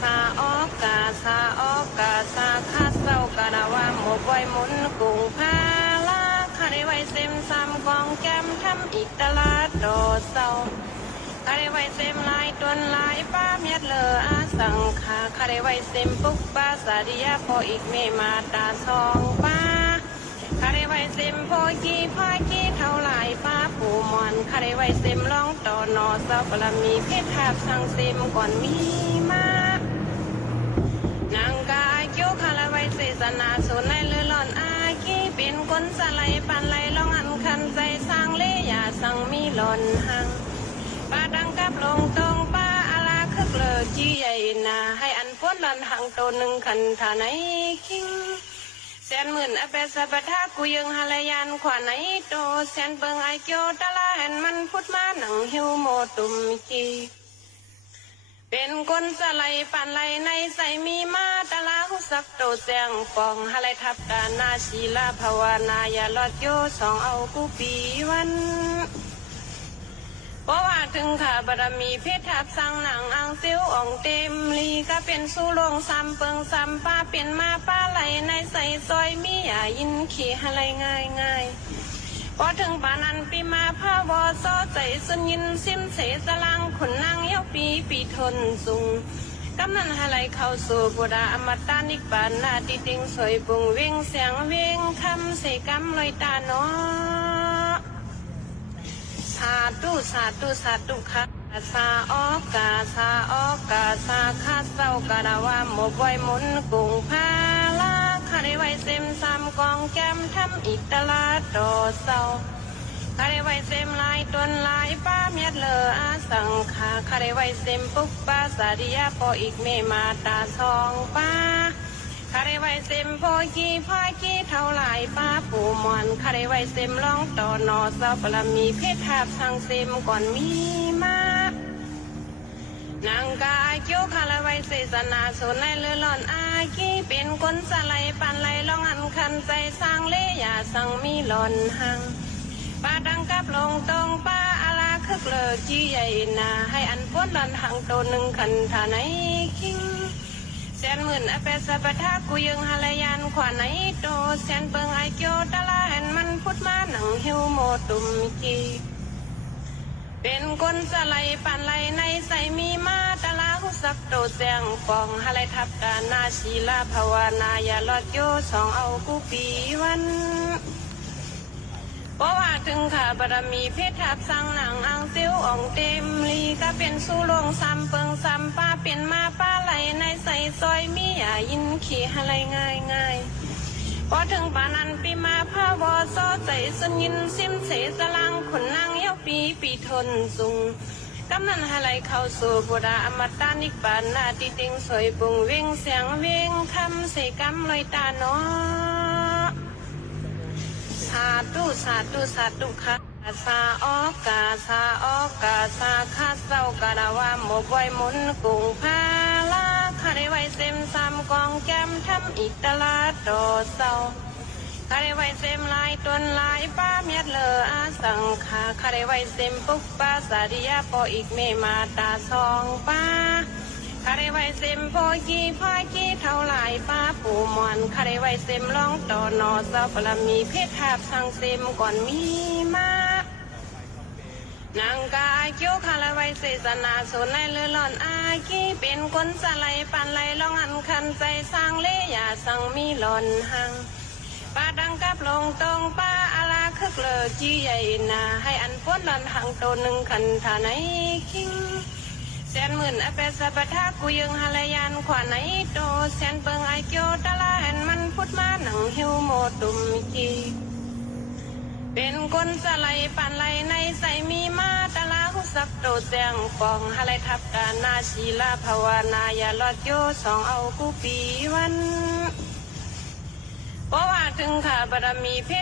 ซาออกกาซาออกกาซาคาเศร้ากะดาวาหมบไว้หมุนกุ้งพาลาคาได้ไว้เซ็มซ้ำกองแก้มทำอีกตลาดดอเศร้าคาได้ไว้เซ็มลายตวนลายป้าเมียดเลออาสังขาคาได้ไว้เซ็มปุกป้าสาดิยาพออีกเมมาตาซองป้าคาได้ไว้เซ็มพอกี้พากี้เท่าไหลป้าผูมอนคาได้ไว้เซ็มร้องต่อนอเศร้าปลามีเพชรทาบสังเซ็มก่อนมีมานางกาโยคาลาไวเสสนาสุนัยเลือหลอนอาคีเป็นคนสไลปันไลลองอันคันใจสร้างเลียสังมีหลอนหังป้าดังกับลงตรงป้าอาลาคึกเลอจีใหญ่นาให้อันพ้นหลอนหังโตหนึ่งคันฐานไหนคิงแสนหมื่นอเปสปะทากุยังฮาลยันขวานไหนโตแสนเบิงไอโจตะลาเห็นมันพุดมาหนังหิวโมตุมจีเป็นคนสไลปันไลในใส่มีมาตะลาหุสักโตแจงปองฮะไลทับกานาชีลาภาวนาอย่าลอดโยสองเอากูปีวันเพราะว่าถึงขาบารมีเพชรทับสังหนังอังเซียวอ่องเต็มลีก็เป็นสู้ลงซ้ำเปิงซ้ำป้าเป็นมาป้าไหลในใส่ซอยมีอย่ายินขี่ฮะไลง่ายง่ายพอถึงปานันปีมาผ้าวอซอใจสุนยินซิมเสสลังขนนางเย้าปีทนสูงกำนันฮะไลเข้าสู่บุดาอมตานิกปานาติติงสวยปุงเวงเสียงเวงคำเสกำลอยตาเนาะสาธุสาธุสาธุค่ะซาออกกาซาออกกาซาคาเศร้ากะดาวาหมบไว้หมุนกุ้งพาลาคาได้ไว้เซ็มซ้ำกองแก้มทำอีกตลาดดอเศร้าคาได้ไว้เซ็มลายตวนลายป้าเมียดเลออาสังขาคาได้ไว้เซ็มปุกป้าสาดิยาพออีกเมมาตาซองป้าคาได้ไว้เซ็มพอกี้พากี้เท่าไหลป้าผูมอนคาได้ไว้เซ็มร้องต่อนอเศร้าปลามีเพชรทาบสังเซ็มก่อนมีมานางกาโยคาลาไวเสสนาสุนัยเลือหลอนอาคีเป็นคนสไลปันไลลองอันคันใจสร้างเลียสังมีหลอนหังป้าดังกับลงตรงป้าอาลาคึกเลอจีใหญ่นาให้อันพ้นหลอนหังโตหนึ่งคันฐานไหนคิงแสนหมื่นอเปสปะทากุยังฮาลยันขวานไหนโตแสนเบิงไอโจตะลาเห็นมันพุดมาหนังหิวโมตุมจีเป็นคนสไลปันไลในใส่มีมาตะลาหุสักโตแจงปองฮะไลทับกานาชีลาภาวนาอย่าลอดโยสองเอากูปีวันเพราะว่าถึงขาบารมีเพชรทับสังหนังอังเซียวอ่องเต็มลีก็เป็นสู้ลงซ้ำเปิงซ้ำป้าเป็นมาป้าไหลในใส่ซอยมีอย่ายินขี่ฮะไลง่ายง่ายพอถึงปานันปีมาผ้าวอซอใจสุนยินซิมเสสลังขนนางเย้าปีทนสูงกำนันฮะไลเข้าสู่บุดาอมตานิกปานาติติงสวยปุงเวงเสียงเวงคำเสกำลอยตาเนาะสาธุสาธุสาธุค่ะซาออกกาซาออกกาซาคาเศร้ากะดาวาหมบไว้หมุนกุ้งพาลาคาได้ไว้เซ็มซ้ำกองแก้มทำอีกตลาดดอเศร้าคาได้ไว้เซ็มลายตวนลายป้าเมียดเลออาสังขาคาได้ไว้เซ็มปุกป้าสาดิยาพออีกเมมาตาซองป้าคาได้ไว้เซ็มพอกี้พากี้เท่าไหลป้าผูมอนคาได้ไว้เซ็มร้องต่อนอเศร้าปลามีเพชรทาบสังเซ็มก่อนมีมานางกาโยคาลาไวเสสนาสุนัยเลือหลอนอาคีเป็นคนสไลปันไลลองอันคันใจสร้างเลียสังมีหลอนหังป้าดังกับลงตรงป้าอาลาคึกเลอจีใหญ่นาให้อันพ้นหลอนหังโตหนึ่งคันฐานไหนคิงแสนหมื่นอเปสปะทากุยังฮาลยันขวานไหนโตแสนเบิงไอโจตะลาเห็นมันพุดมาหนังหิวโมตุมจีเป็นคนสไลปันไลในใส่มีมาตะลาหุสักโตแจงปองฮะไลทับกานาชีลาภาวนาอย่าลอดโยสองเอากูปีวันเพราะว่าถึงขาบารมีเพชร